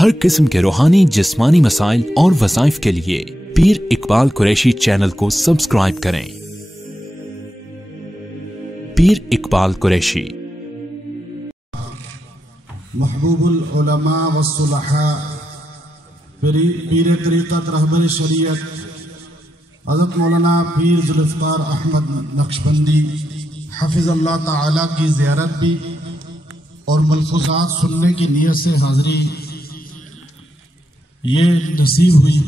ہر قسم کے روحانی جسمانی مسائل اور وظائف کے لیے پیر اقبال قریشی چینل کو سبسکرائب کریں۔ پیر اقبال قریشی محبوب العلماء والصلحاء پیر طریقت رہبر شریعت حضرت مولانا پیر ذوالفقار احمد نقشبندی حفظ اللہ تعالی کی زیارت بھی اور ملفوظات سننے کی نیت سے حاضری یہ نصیب ہوئی۔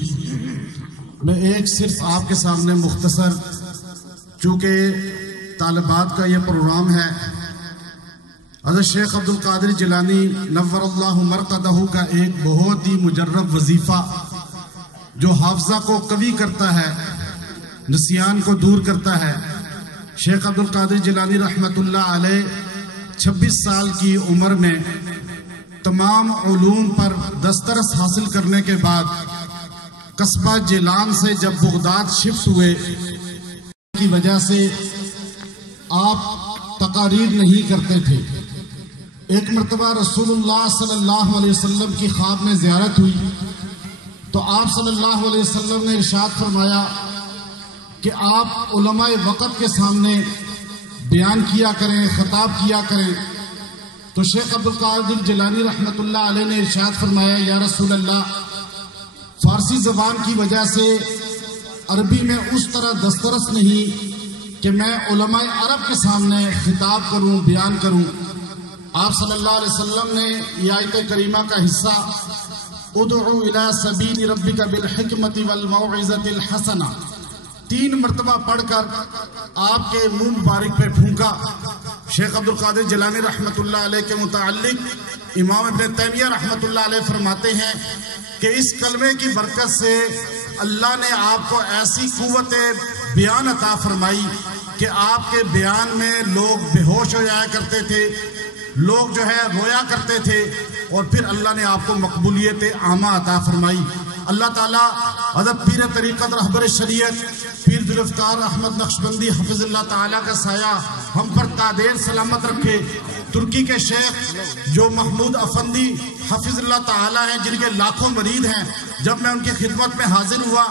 میں ایک صرف آپ کے سامنے مختصر، چونکہ طالبات کا یہ پروگرام ہے، حضرت شیخ عبدالقادر جیلانی نور اللہ مرقدہ کا ایک بہت ہی مجرب وظیفہ جو حافظہ کو قوی کرتا ہے، نسیان کو دور کرتا ہے۔ شیخ عبدالقادر جیلانی رحمۃ اللہ علیہ 26 سال کی عمر میں تمام علوم پر دسترس حاصل کرنے کے بعد قصبہ جیلان سے جب بغداد شفٹ ہوئے کی وجہ سے آپ تقاریر نہیں کرتے تھے۔ ایک مرتبہ رسول اللہ صلی اللہ علیہ وسلم کی خواب میں زیارت ہوئی تو آپ صلی اللہ علیہ وسلم نے ارشاد فرمایا کہ آپ علماء وقت کے سامنے بیان کیا کریں، خطاب کیا کریں۔ تو شیخ عبدالقادر جیلانی رحمۃ اللہ علیہ نے ارشاد فرمایا، یا رسول اللہ، فارسی زبان کی وجہ سے عربی میں اس طرح دسترس نہیں کہ میں علماء عرب کے سامنے خطاب کروں، بیان کروں۔ آپ صلی اللہ علیہ وسلم نے یہ آیت کریمہ کا حصہ ادعو الی سبیل ربک بالحکمت والموعظۃ الحسنہ 3 مرتبہ پڑھ کر آپ کے منہ مبارک پہ پھونکا۔ شیخ عبدالقادر جیلانی رحمۃ اللہ علیہ کے متعلق امام ابن تیمیہ رحمۃ اللہ علیہ فرماتے ہیں کہ اس کلمے کی برکت سے اللہ نے آپ کو ایسی قوت بیان عطا فرمائی کہ آپ کے بیان میں لوگ بے ہوش ہو جایا کرتے تھے، لوگ جو ہے رویا کرتے تھے، اور پھر اللہ نے آپ کو مقبولیت عامہ عطا فرمائی۔ اللہ تعالیٰ حضرت پیر طریقت رہبر شریعت پیر ذوالفقار احمد نقشبندی حفظ اللہ تعالیٰ کا سایہ ہم پر تادیر سلامت رکھے۔ ترکی کے شیخ جو محمود افندی حفظ اللہ تعالیٰ ہیں، جن کے لاکھوں مرید ہیں، جب میں ان کی خدمت میں حاضر ہوا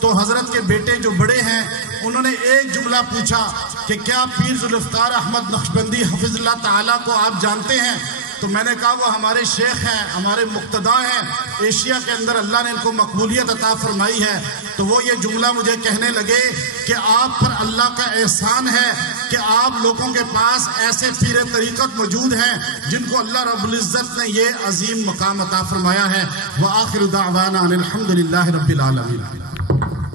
تو حضرت کے بیٹے جو بڑے ہیں انہوں نے ایک جملہ پوچھا کہ کیا پیر ذوالفقار احمد نقشبندی حفظ اللہ تعالیٰ کو آپ جانتے ہیں؟ تو میں نے کہا وہ ہمارے شیخ ہیں، ہمارے مقتدا ہیں، ایشیا کے اندر اللہ نے ان کو مقبولیت عطا فرمائی ہے۔ تو وہ یہ جملہ مجھے کہنے لگے کہ آپ پر اللہ کا احسان ہے کہ آپ لوگوں کے پاس ایسے پیر طریقت موجود ہیں جن کو اللہ رب العزت نے یہ عظیم مقام عطا فرمایا ہے۔ وآخر دعوانا ان الحمد للہ رب العالمین۔